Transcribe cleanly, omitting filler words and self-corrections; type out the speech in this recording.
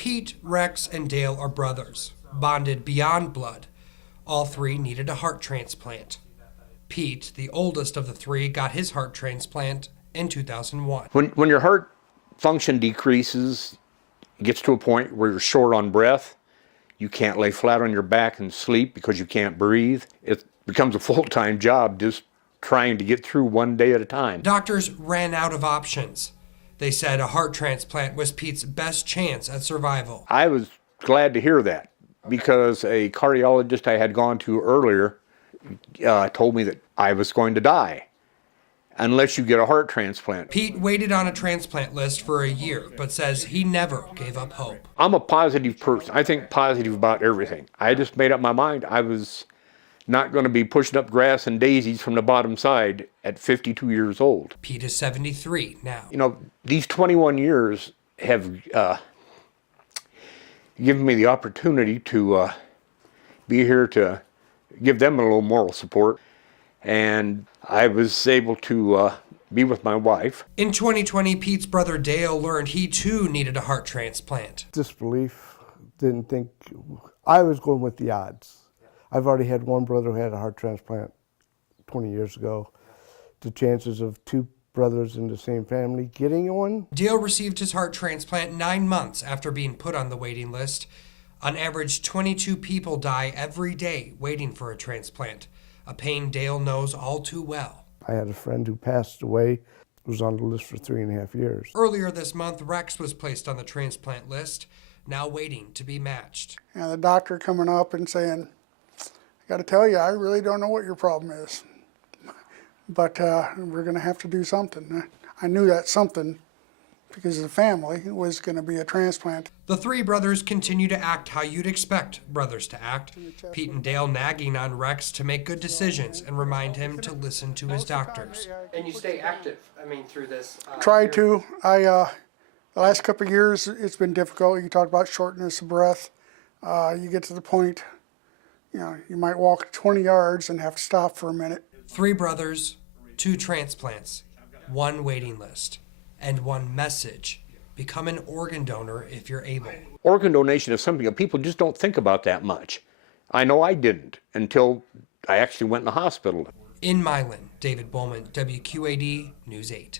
Pete, Rex, and Dale are brothers, bonded beyond blood. All three needed a heart transplant. Pete, the oldest of the three, got his heart transplant in 2001. When your heart function decreases, it gets to a point where you're short on breath, you can't lay flat on your back and sleep because you can't breathe. It becomes a full-time job just trying to get through one day at a time. Doctors ran out of options. They said a heart transplant was Pete's best chance at survival. I was glad to hear that because a cardiologist I had gone to earlier told me that I was going to die unless you get a heart transplant. Pete waited on a transplant list for a year, but says he never gave up hope. I'm a positive person. I think positive about everything. I just made up my mind I was not going to be pushing up grass and daisies from the bottom side at 52 years old. Pete is 73 now. You know, these 21 years have given me the opportunity to be here to give them a little moral support. And I was able to be with my wife. In 2020, Pete's brother Dale learned he too needed a heart transplant. Disbelief, didn't think, I was going with the odds. I've already had one brother who had a heart transplant 20 years ago. The chances of two brothers in the same family getting one. Dale received his heart transplant 9 months after being put on the waiting list. On average, 22 people die every day waiting for a transplant, a pain Dale knows all too well. I had a friend who passed away, was on the list for 3.5 years. Earlier this month, Rex was placed on the transplant list, now waiting to be matched. And the doctor coming up and saying, I got to tell you, I really don't know what your problem is, but we're going to have to do something. I knew that something, because the family was going to be a transplant. The three brothers continue to act how you'd expect brothers to act. Pete and Dale nagging on Rex to make good decisions and remind him to listen to his doctors. And you stay active, I mean, through this. Try to. The last couple of years, it's been difficult. You talk about shortness of breath. You get to the point, you know, you might walk 20 yards and have to stop for a minute. 3 brothers, 2 transplants, 1 waiting list, and 1 message. Become an organ donor if you're able. Organ donation is something that people just don't think about that much. I know I didn't until I actually went in the hospital. In Milan, David Bowman, WQAD News 8.